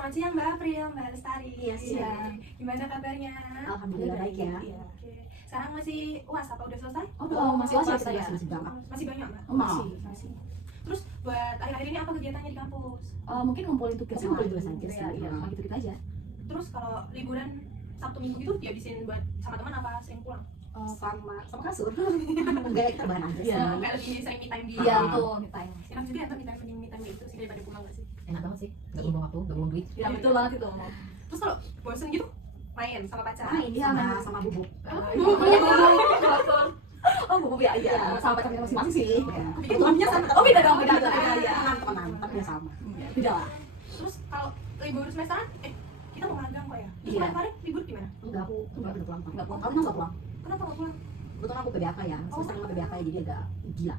Selamat siang Mbak April, Mbak Lestari. Iya, siang. Gimana kabarnya? Alhamdulillah baik ya. Iya. Oke. Sekarang masih UAS apa udah selesai? Oh, belum, masih UAS ya kita ya? Masih berapa? Masih banyak Mbak? Oh, masih. Terus buat akhir-akhir ini apa kegiatannya di kampus? Mungkin ngumpulin tugas Mungkin ngumpulin tugas aja ya, sih. iya, gitu-gitu aja. Terus kalau liburan Sabtu Minggu gitu dihabisin buat sama teman apa sering pulang? Sama kasur. Enggak, kita bahan aja sih. Iya, kayak lebih sering me time di Iya, betul, me time. enak juga ya tuh me time gitu sih daripada pulang gak sih? Enak banget sih, nggak buang waktu, nggak buang duit. Ya, betul banget itu. Terus kalau bosen gitu main sama pacar? Main, iya, sama bubuk. Oh, bubuk ya, iya. Sama pacar kita masing-masing sih. Bikin temannya sama. Oh, beda dong, beda. Iya. Teman-teman, tapi ya sama. Beda lah. Terus kalau libur semesteran, kita mau magang kok ya? Terus Iya. kemarin libur gimana? Enggak, aku enggak pulang. Nggak pulang. Kamu enggak pulang? Kenapa nggak pulang? Betul aku PBAK ya. Semester 5 PBAK ya, jadi agak gila.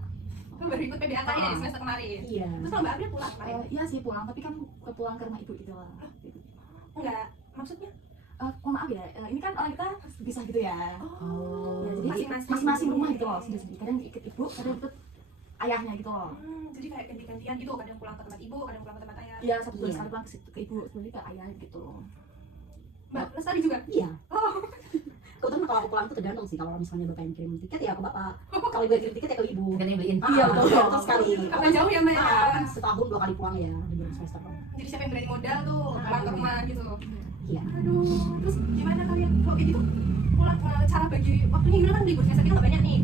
Lu baru ikut PBAK ya di semester kemarin? Iya. Terus kalau Mbak April pulang kemarin? Iya sih pulang, tapi kan pulang ke rumah ibu gitu lah. Enggak, maksudnya? Mohon maaf ya, ini kan orang kita bisa gitu ya. Oh, Ya, jadi masing-masing rumah gitu loh, sendiri-sendiri. Kadang ikut ibu, kadang ikut ayahnya gitu loh. Jadi kayak ganti-gantian gitu, kadang pulang ke tempat ibu, kadang pulang ke tempat ayah. Iya, satu bulan sekali pulang ke ibu, sebelumnya ke ayah gitu loh. Mbak Lestari juga? Iya. Oh, Kebetulan kalau aku pulang tuh tergantung sih, kalau misalnya bapak yang kirim tiket ya ke bapak, kalau ibu yang kirim tiket ya ke ibu. Bukan yang beliin. Iya, betul sekali. karena jauh ya Mbak ya? Kan setahun 2 kali pulang ya, di bulan semester. Jadi siapa yang berani modal tuh, pulang ke rumah gitu? Iya. Aduh, terus gimana kalian? Kalau kayak gitu, pulang cara bagi waktunya gimana kan libur semester kita nggak banyak nih.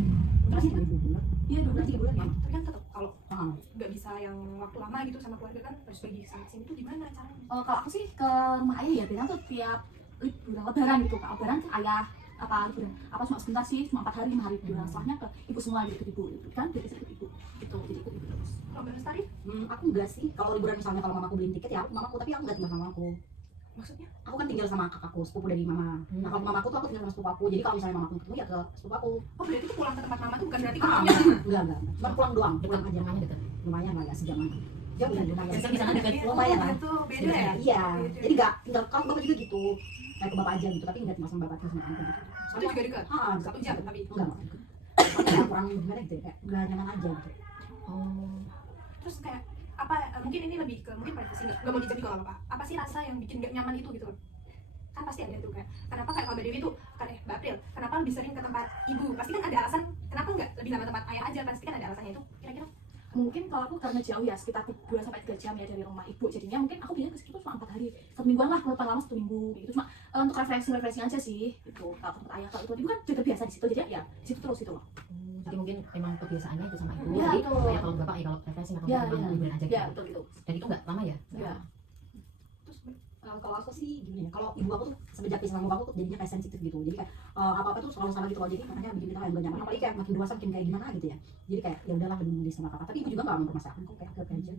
Terus 2 bulan? Iya, 2 bulan 3 bulan ya. Tapi kan tetap kalau Heeh. nggak bisa yang waktu lama gitu sama keluarga kan harus pergi ke sini itu gimana caranya? Kalau aku sih ke rumah ayah ya, biasanya tuh tiap liburan lebaran gitu, ke lebaran ke ayah apa liburan apa cuma sebentar sih, cuma 4 hari 5 hari liburan, setelahnya ke ibu semua gitu, ke ibu kan jadi ikut ibu gitu, jadi ikut ibu terus. Kalau Mbak Lestari? Aku enggak sih, kalau liburan misalnya kalau mamaku beliin tiket ya aku mamaku, tapi aku enggak tinggal sama mamaku. Maksudnya? Aku kan tinggal sama kakakku, sepupu dari mama. Nah kalau mamaku tuh aku tinggal sama sepupu aku, jadi kalau misalnya mamaku ketemu ya ke sepupu aku. Oh berarti itu pulang ke tempat mama tuh bukan berarti Ah, kamunya sama? enggak, cuma pulang doang, pulang Dekat aja. rumahnya dekat. Lumayan lah ya, sejam aja. Jauh ya lumayan. Bisa di sana dekat. Lumayan lah. Itu beda ya? Iya, jadi enggak tinggal, kalau bapak juga gitu, kayak ke bapak aja gitu, tapi enggak tinggal sama bapak terus sama tante gitu. Itu juga dekat? Ah, 1 jam tapi? enggak. Soalnya kurang gimana gitu ya, kayak enggak nyaman aja gitu. Oh, Terus kayak apa? Mungkin ini lebih ke mungkin privasi nggak mau dijawab juga nggak apa-apa. Apa sih rasa yang bikin nggak nyaman itu gitu loh? Kan pasti ada tuh kayak kenapa kayak Mbak Dewi tuh kan Mbak April kenapa lebih sering ke tempat ibu? Pasti kan ada alasan kenapa nggak lebih lama tempat ayah aja? Pasti kan ada alasannya itu. Kira-kira? Mungkin kalau aku karena jauh ya, sekitar 2 sampai 3 jam ya dari rumah ibu, jadinya mungkin aku biasanya ke situ cuma 4 hari, 1 mingguan lah, paling lama 1 minggu gitu, cuma untuk refreshing aja sih gitu. Kalau tempat ayah, kalau ibu kan juga biasa di situ, jadi ya di situ terus gitu loh. jadi mungkin emang kebiasaannya itu sama ibu. Iya, Jadi betul. kayak kalau bapak ya kalau refreshing atau Iya, emang iya. liburan aja Ya gitu. betul gitu. Dan itu nggak lama ya? Ya. Terus Kalau aku sih gimana ya, kalau ibu aku tuh semenjak pisah sama aku tuh jadinya kayak sensitif gitu, jadi kayak apa-apa tuh selalu salah gitu loh, jadi makanya bikin kita kayak gak nyaman, apalagi kayak makin dewasa makin kayak gimana gitu ya, jadi kayak ya udahlah lebih sama kakak, tapi ibu juga gak mempermasalahkan kok, kayak aja gitu.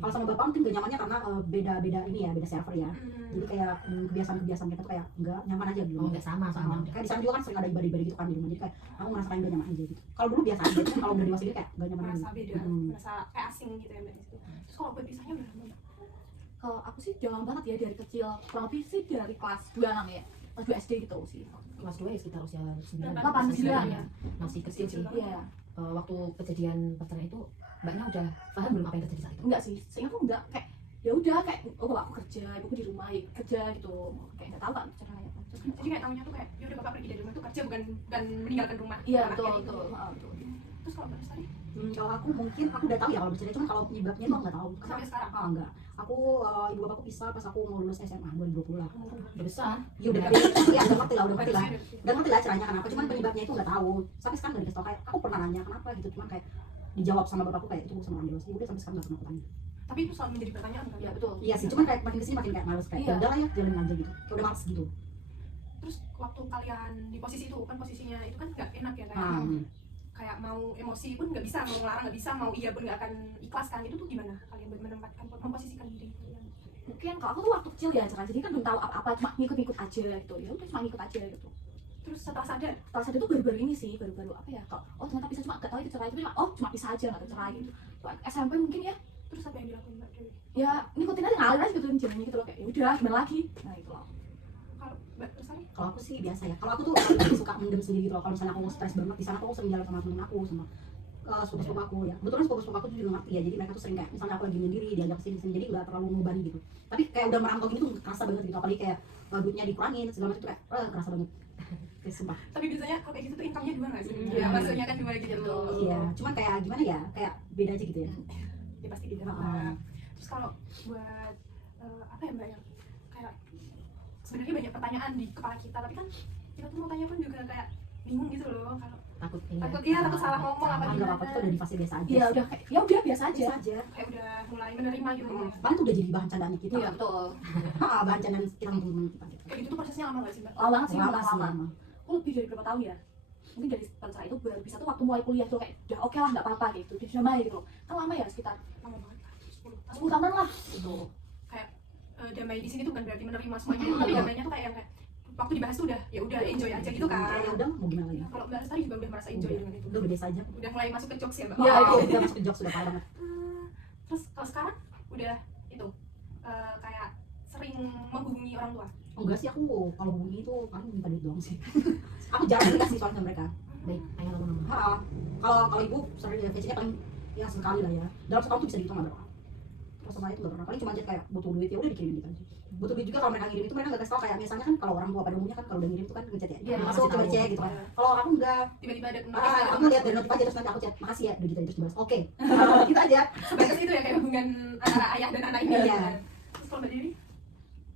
Kalau sama bapak mungkin gak nyamannya karena beda-beda ini ya, beda server ya, jadi kayak kebiasaan-kebiasaan kita tuh kayak nggak nyaman aja gitu. Oh, nggak sama soalnya. Kayak di sana juga kan sering ada ibadah-ibadah gitu kan di rumah, jadi kayak aku ngerasa kayak gak nyaman aja gitu. Kalau dulu biasa aja, tapi kalau udah dewasa gitu kayak gak nyaman merasa aja. beda, merasa kayak asing gitu ya Mbak. Terus kalau berpisahnya udah lama nggak? Kalau aku sih jangan banget ya, dari kecil, kurang lebih sih dari kelas 2 ya, kelas 2 SD gitu sih. Kelas 2 ya sekitar usia 9. 8, 9 ya. Masih kecil sih. Iya. Waktu kejadian perceraian itu mbaknya udah paham belum apa yang terjadi saat itu? Enggak sih, seingatku enggak, kayak ya udah kayak oh aku kerja, ibuku di rumah kerja gitu, kayak nggak tahu kan cerai apa. Jadi kayak tahunya tuh kayak ya udah bapak pergi dari rumah tuh kerja bukan meninggalkan rumah. Iya Anaknya betul gitu. betul. Terus kalau Mbak Lestari? Kalau aku mungkin aku udah tahu ya kalau bercerita, cuma kalau penyebabnya emang nggak tahu. Sampai sekarang? Enggak. Aku ibu bapakku pisah pas aku mau lulus SMA 2020 lah. Udah besar. Ya udah ya udah ngerti lah, udah ngerti lah caranya kenapa, cuman penyebabnya itu nggak tahu. Sampai sekarang nggak dikasih tahu, kayak aku pernah nanya kenapa gitu, cuman kayak dijawab sama bapakku kayak itu sama orang dewasa. Udah sampai sekarang nggak pernah aku tanya. Tapi itu selalu menjadi pertanyaan kan? Iya betul. Iya sih, cuman kayak makin kesini makin kayak males, kayak Iya. ya udahlah ya jalanin aja gitu. Kayak udah males gitu. Terus waktu kalian di posisi itu kan posisinya itu kan nggak enak ya kayak kayak mau emosi pun nggak bisa, mau ngelarang nggak bisa, mau iya pun nggak akan ikhlas kan, itu tuh gimana kalian buat menempatkan memposisikan diri kalian? Mungkin kalau aku tuh waktu kecil ya cerai, jadi kan belum tahu apa-apa, cuma ngikut-ngikut aja gitu. Ya udah cuma ngikut aja gitu. Terus setelah sadar Setelah sadar itu baru-baru ini sih, baru-baru apa ya, kalau oh ternyata bisa, cuma gak tahu itu cerai, tapi cuma bisa aja, gak tahu cerai gitu. Tuh, SMP mungkin ya, terus apa yang dilakukan Mbak Dewi? ya ngikutin aja, ngalir aja gitu jalannya gitu loh, kayak ya udah gimana lagi, nah itu loh. Kalau Mbak Lestari? Kalau aku sih biasa ya, kalau aku tuh lebih suka mendem sendiri gitu loh. Kalau misalnya aku stres banget di sana, aku sering jalan sama temen aku, sama sepupu aku ya, kebetulan sepupu aku tuh juga ngerti ya, jadi mereka tuh sering kayak misalnya aku lagi menyendiri diajak kesini sini, jadi nggak terlalu ngubani gitu, tapi kayak udah merantau gini tuh kerasa banget gitu, apalagi kayak duitnya dikurangin segala macam tuh kayak kerasa banget. Kayak sumpah. Tapi biasanya kalau kayak gitu tuh income-nya dua nggak sih? Hmm. Ya maksudnya kan dua gitu. Iya, cuman kayak gimana ya, kayak beda aja gitu ya. Ya pasti beda. Heeh. Terus kalau buat apa ya mbak, yang kayak sebenarnya banyak pertanyaan di kepala kita, tapi kan kita tuh mau tanya pun juga kayak bingung gitu loh, kalau Takut ini takut iya takut salah ngomong apa Nggak gimana. apa-apa, kita udah di fase biasa aja. Iya udah kayak ya udah biasa aja. Biasa aja. Kayak udah mulai menerima gitu. Bahkan tuh udah jadi bahan candaan kita. Iya betul. Bahan candaan kita sama teman-teman kita gitu. Kayak gitu tuh prosesnya lama nggak sih mbak? Lama banget sih, Lama sih, lama. lama. Aku lebih dari berapa tahun ya? Mungkin dari pacaran itu baru bisa tuh waktu mulai kuliah tuh kayak udah oke lah nggak apa-apa gitu, udah damai gitu. Kan lama ya sekitar Lama banget. 10 tahunan lah gitu. Kayak damai di sini tuh bukan berarti menerima semuanya, tapi damainya tuh kayak yang kayak waktu dibahas tuh udah ya udah enjoy aja gitu kan. Ya udah mau gimana lagi. Kalau mbak Lestari juga udah merasa enjoy dengan itu. Udah biasa aja. Udah mulai masuk ke jokes ya mbak. Iya, Oh, itu. udah masuk ke jokes, sudah parah banget. Terus kalau sekarang udah itu kayak sering menghubungi orang tua. Oh, enggak sih, aku kalau hubungi itu paling minta duit doang sih. Aku jarang dikasih soalnya sama mereka. baik pengen nonton nomor. Kalau ibu sering ya VC-nya paling ya sekali lah ya. Dalam setahun tuh bisa dihitung nggak berapa. Terus sama itu nggak berapa. Paling cuma chat kayak butuh duit ya udah dikirimin gitu aja. Butuh duit juga kalau mereka ngirim itu mereka nggak kasih tau, kayak misalnya kan kalau orang tua pada umumnya kan kalau udah ngirim itu kan ngechat ya. Iya, Masuk coba cek gitu kan. Kalau aku enggak, Tiba-tiba ada aku lihat dari notif aja terus nanti aku chat makasih ya udah gitu terus dibalas. Oke. Gitu aja. sebatas itu ya kayak hubungan antara ayah dan anak ini. Iya. Terus kalau mbak Dewi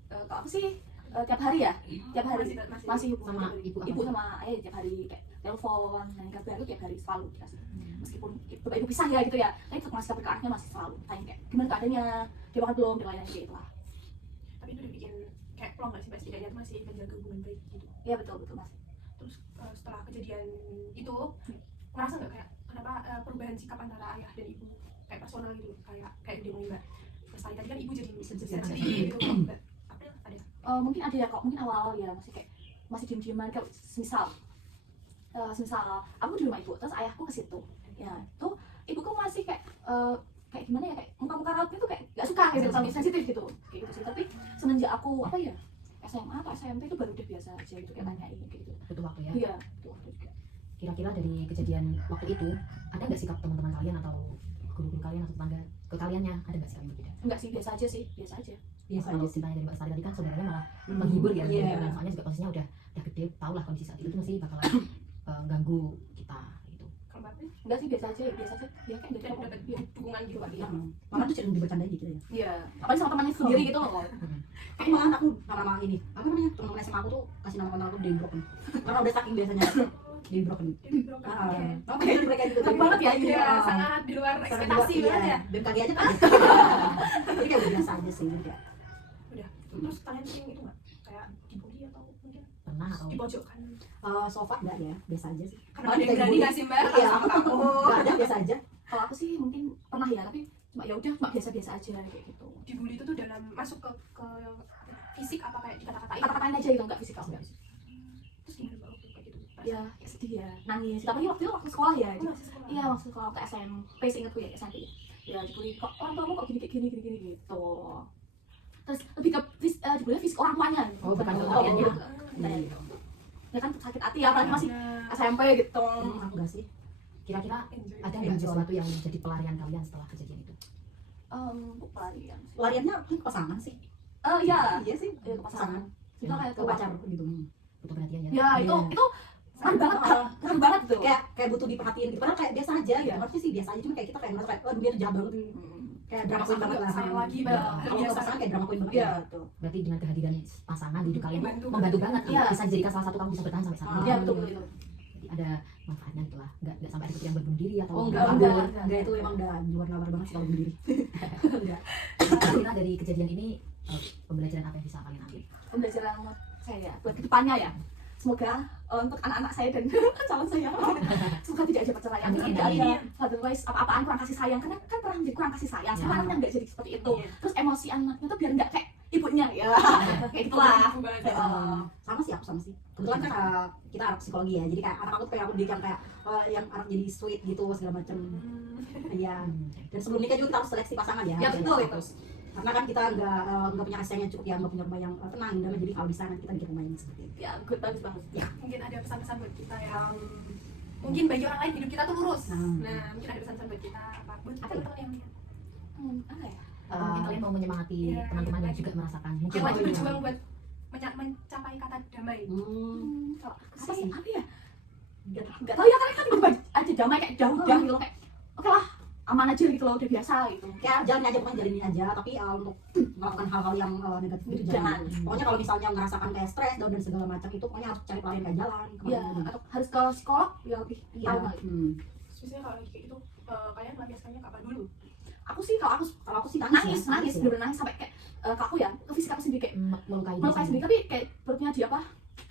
Kalau aku sih tiap hari ya, tiap hari masih Sama ibu apa? ibu sama ayah tiap hari kayak telepon, nanya kabar itu tiap hari selalu dikasih. Meskipun ibu pisah ya gitu ya, tapi tetap masih kabar ke anaknya masih selalu tanya kayak gimana keadaannya, dia makan belum, dia kayak gitu lah. tapi itu udah bikin kayak plong nggak sih mbak, setidaknya tuh masih menjaga hubungan baik gitu. Iya betul betul mas. Terus setelah kejadian itu ngerasa nggak kayak kenapa perubahan sikap antara ayah dan ibu kayak personal gitu, kayak dia ngomong mbak Lestari tadi kan ibu jadi sensitif gitu. Mbak April ada? Mungkin ada ya kok, mungkin awal-awal ya masih kayak masih diem-dieman kayak semisal aku di rumah ibu terus ayahku ke situ ya tuh ibuku masih kayak kayak gimana ya, kayak muka-muka rautnya tuh kayak gak suka gitu, sampai sensitif gitu kayak gitu sih. Tapi semenjak aku apa ya SMA atau SMP itu baru udah biasa aja gitu kayak tanyain kayak gitu. Butuh waktu ya. Iya tuh juga. Kira-kira dari kejadian waktu itu ada nggak sikap teman-teman kalian atau guru-guru kalian atau tetangga ke kaliannya, ada nggak sikap yang berbeda? Enggak sih, biasa aja sih, biasa aja. Biasa Kalau aja sih. ditanya dari Mbak Lestari tadi kan saudaranya malah menghibur ya, Iya. dan soalnya juga posisinya udah gede, tau lah kondisi saat itu tuh masih bakalan ganggu kita gitu. Kalau mbak April Enggak sih, biasa aja ya kayak kayak dapat dukungan gitu pak. Iya. Malah tuh sering dibercandain gitu ya. Iya, apalagi sama temannya sendiri gitu loh. Tapi malah aku nama ini apa namanya teman-teman SMA aku tuh kasih nama kontak aku Dewi Broken. Karena udah saking biasanya Dewi Broken. Jadi broken. Oke, mereka juga Keren banget ya, Iya, Ah. sangat di luar ekspektasi banget ya. Dan kaki aja kan. Jadi kayak udah biasa aja sih gitu ya. Udah. Terus kalian sering itu nggak kayak dibully atau mungkin Pernah atau dipojokkan? So far enggak ya, biasa aja sih. Karena ada yang berani nggak sih mbak? Iya. Sama kamu. Enggak ada, biasa aja. Kalau aku sih mungkin pernah ya, tapi cuma ya udah cuma biasa-biasa aja kayak gitu. Dibully itu tuh dalam masuk ke fisik apa kayak dikata-katain? Kata-katain aja gitu, enggak fisikal enggak. Terus gimana mbak waktu kayak gitu? Ya, kayak sedih ya, nangis. Tapi waktu itu waktu sekolah ya. Oh, masih sekolah. Iya, waktu sekolah ke SMP, seingatku ya SMP ya. Ya dibully kok orang tuamu kok gini gitu. Terus lebih ke dibully fisik orang tuanya. Oh, bukan ke ke kaliannya. gitu. Kayak gitu. Ya kan sakit hati ya, apalagi masih SMP gitu. Aku enggak sih. kira-kira Enjoy. ada nggak sesuatu yang jadi pelarian kalian setelah kejadian itu? Pelarian sih. Lariannya paling ke pasangan sih. Iya. Iya sih. Iya, ke pasangan. Kita kayak Ke pacar gitu. Butuh perhatian ya? Ya, Iya. itu ngaruh banget, ngaruh banget tuh. Kayak butuh diperhatiin gitu. Padahal kayak biasa aja gitu. Harusnya sih biasa aja, cuma kayak kita kayak ngerasa kayak wah dunia tuh jahat banget. Kayak drama queen banget lah. Sayang lagi Iya. mbak. Kalau ke pasangan kayak drama queen banget. Iya, tuh. Berarti dengan kehadiran pasangan di hidup kalian Membantu. membantu banget, Iya. bisa dijadikan salah satu kamu bisa bertahan sampai saat ini. Iya, betul itu. Jadi ada manfaatnya gitu lah, nggak sampai ada kepikiran buat bunuh diri atau Oh enggak, kabur. Enggak, itu emang udah di luar nalar banget sih kalau sendiri. Enggak. Kira-kira dari kejadian ini pembelajaran apa yang bisa kalian ambil? Pembelajaran saya buat kedepannya ya, semoga untuk anak-anak saya dan calon saya semoga tidak ada pacar yang Amin, tidak amin. ada otherwise apa-apaan kurang kasih sayang, karena kan pernah menjadi kurang kasih sayang sekarang anaknya nggak jadi seperti itu, Iya. terus emosi anaknya tuh biar nggak kayak ibunya ya kayak gitulah. Aku banget. Sama sih, aku sama sih. Kebetulan kan kita anak psikologi ya, jadi kayak anak aku tuh kayak aku didikan kayak yang anak jadi sweet gitu segala macam. Iya. Dan sebelum nikah juga kita harus seleksi pasangan ya. Ya, betul, itu. Karena kan kita nggak punya kasih sayang yang cukup ya, nggak punya rumah yang tenang, dan jadi kalau bisa nanti kita bikin rumah yang seperti itu. Ya good, bagus banget. Mungkin ada pesan-pesan buat kita yang mungkin bagi orang lain hidup kita tuh lurus. Nah. Nah, mungkin ada pesan-pesan buat kita apa buat Apa ya? teman-teman yang Apa ya? Atau mungkin kalian mau menyemangati Iya, teman-teman yang lagi- juga merasakan mungkin yang lagi Iya. berjuang buat mencapai kata damai. Kalau aku Apa sih sih? apa ya? Nggak tahu ya, kalian kan udah aja damai kayak udah gitu loh, kayak oke lah aman aja gitu loh, udah biasa gitu. Kayak jalanin aja, pokoknya jalanin aja, tapi untuk melakukan hal-hal yang negatif itu jangan. Pokoknya kalau misalnya ngerasakan kayak stres dan segala macam itu, pokoknya harus cari pelarian kayak jalan Iya, kemana gitu. atau harus ke psikolog ya lebih Iya. tahu kali. Biasanya kalau lagi kayak gitu kalian melampiaskannya kapan dulu? Aku sih kalau aku sih nangis ya. bener nangis sampai kayak ke aku ya, ke fisik aku sendiri kayak melukai diri melukai sendiri, tapi kayak perutnya di apa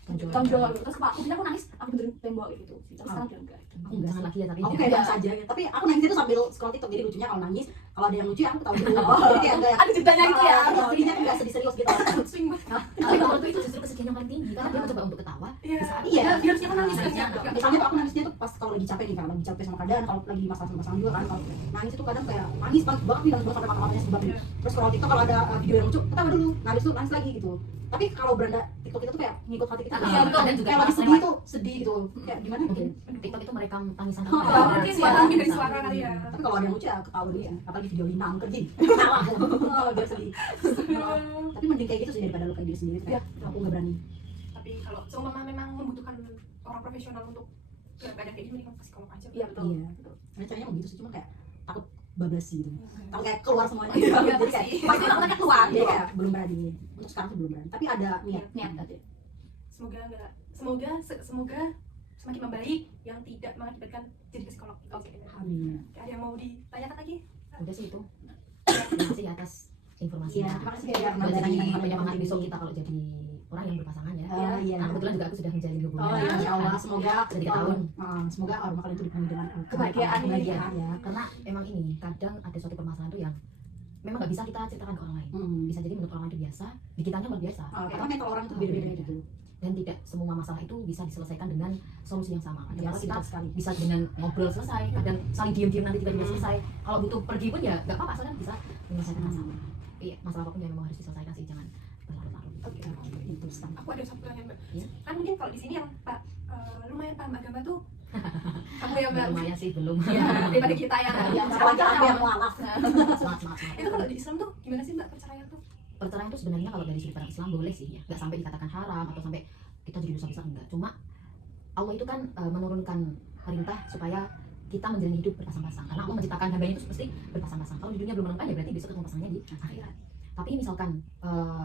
Tonjol. tonjol gitu. Terus kepala aku nangis, aku benerin tembok gitu sih. Terus sekarang udah enggak. Aku enggak jangan sih. lagi ya tapi Aku kayak biasa aja, tapi aku nangis itu sambil scroll TikTok. Jadi lucunya kalau nangis, kalau ada yang lucu ya aku tahu dulu. Jadi kayak enggak Ada jedanya itu ya. sedihnya enggak sedih serius gitu. Swing banget. tapi kalau menurutku itu justru kesedihan yang paling tinggi karena dia mencoba untuk ketawa Iya. di saat Iya. Dia harusnya menangis kan Harusnya. ya. Misalnya tuh aku nangisnya tuh pas kalau lagi capek nih, kan lagi capek sama keadaan, kalau lagi masalah juga kan, kalau nangis itu kadang kayak nangis banget nih, nangis banget sampai mata-matanya sebab Iya. terus kalau TikTok kalau ada video yang lucu ketawa dulu, nangis lagi gitu. Tapi kalau beranda TikTok itu tuh kayak ngikut hati kita, Iya, betul. Dan juga kayak lagi pas sedih tuh sedih gitu, kayak gimana mungkin gitu. TikTok itu merekam tangisan Oh, Ya, mungkin suara mungkin dari suara kali ya. Tapi kalau ada yang lucu ya ketawa dulu ya, apalagi video Lina angker gini, ketawa, biar sedih. Tapi mending kayak gitu sih daripada lu kayak diri sendiri, kayak aku nggak berani. Tapi kalau seumpama memang membutuhkan orang profesional untuk keadaan kayak gini, kasih psikolog aja. Iya betul. Iya. Karena caranya mau gitu sih, cuma kayak takut bablas gitu. Takut kayak keluar semuanya. Iya, Jadi kayak pasti. Pasti takutnya keluar. Jadi kayak belum berani. Untuk sekarang tuh belum berani. Tapi ada niat. Niat aja. Semoga semakin membaik yang tidak mengakibatkan jadi psikolog. Oke. Amin. Ada yang mau ditanyakan lagi? udah sih itu terima kasih atas informasinya Iya, terima kasih ya. buat jadi penyemangat besok kita kalau jadi orang yang berpasangan ya Iya. karena kebetulan juga aku sudah menjalin hubungan Oh iya, insya Allah. Semoga Sudah 3 tahun. Semoga rumah kalian itu dipenuhi dengan Kebahagiaan. kebahagiaan ya. karena emang ini kadang ada suatu permasalahan tuh yang memang nggak bisa kita ceritakan ke orang lain bisa jadi menurut orang lain itu biasa di kitanya luar biasa Karena mental orang itu beda-beda gitu. dan tidak semua masalah itu bisa diselesaikan dengan solusi yang sama Iya, kadang kita sekali. bisa dengan ngobrol selesai kadang saling diem-diem nanti tiba-tiba selesai kalau butuh pergi pun ya nggak apa-apa soalnya bisa menyelesaikan masalah tapi masalah apapun yang memang harus diselesaikan sih jangan berlarut-larut Oke. Itu Stan. Aku ada satu pertanyaan, Mbak. Iya. Kan mungkin kalau di sini yang Pak lumayan paham agama tuh kamu yang Nggak Mbak. lumayan sih belum Ya, daripada kita yang Yang Sekarang sekarang aku yang mualaf. semangat itu kalau di Islam tuh gimana sih Mbak perceraian tuh? perceraian itu sebenarnya kalau dari sudut pandang Islam boleh sih ya nggak sampai dikatakan haram atau sampai kita jadi dosa besar enggak cuma Allah itu kan menurunkan perintah supaya kita menjalani hidup berpasang-pasang karena Allah menciptakan hambanya itu mesti berpasang-pasang kalau di dunia belum menemukan ya berarti besok ketemu pasangannya di akhirat tapi misalkan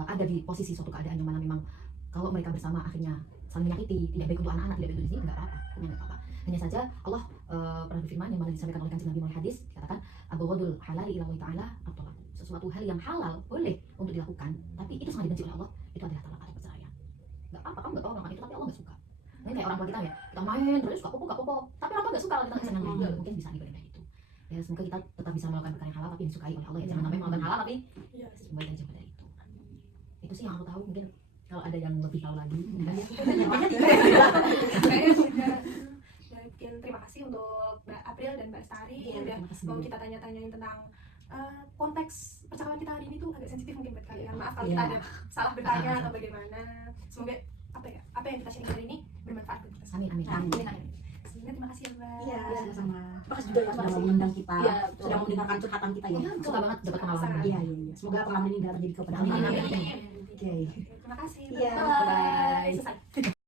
ada di posisi suatu keadaan yang mana memang kalau mereka bersama akhirnya saling menyakiti tidak baik untuk anak-anak tidak baik untuk istri nggak apa-apa hukumnya nggak apa-apa hanya saja Allah pernah berfirman yang mana disampaikan oleh kanjeng Nabi melalui hadis dikatakan abghadul halali ila Allah taala atau sesuatu hal yang halal boleh untuk dilakukan tapi itu sangat dibenci oleh Allah itu adalah talak atau perceraian nggak apa-apa kamu nggak tahu orang itu tapi Allah nggak suka ini kayak orang tua kita ya kita main terus suka popo tapi orang tua nggak suka kalau kita nggak senang mungkin bisa dibandingkan itu ya semoga kita tetap bisa melakukan perkara yang halal tapi disukai oleh Allah ya jangan sampai melakukan halal tapi Iya. semoga kita jauh dari itu sih yang aku tahu mungkin kalau ada yang lebih tahu lagi Kayaknya sudah bikin terima kasih untuk Mbak April dan Mbak Stari Iya, udah terima kasih mau juga. kita tanya-tanyain tentang konteks percakapan kita hari ini tuh agak sensitif mungkin buat kalian. Maaf kalau Iya. kita ada salah bertanya atau bagaimana. Semoga apa yang kita sharing hari ini bermanfaat buat kita semua. amin Amin. Sebelumnya terima kasih ya Mbak. Iya, sama-sama. Terima kasih juga ya sudah mengundang kita, Iya, betul. sudah mendengarkan curhatan kita ya. suka banget dapat pengalaman baru. Iya. Semoga pengalaman ini nggak terjadi kepada Amin, kita. amin, amin. Oke. Terima kasih. Iya, Bye. bye. Selesai.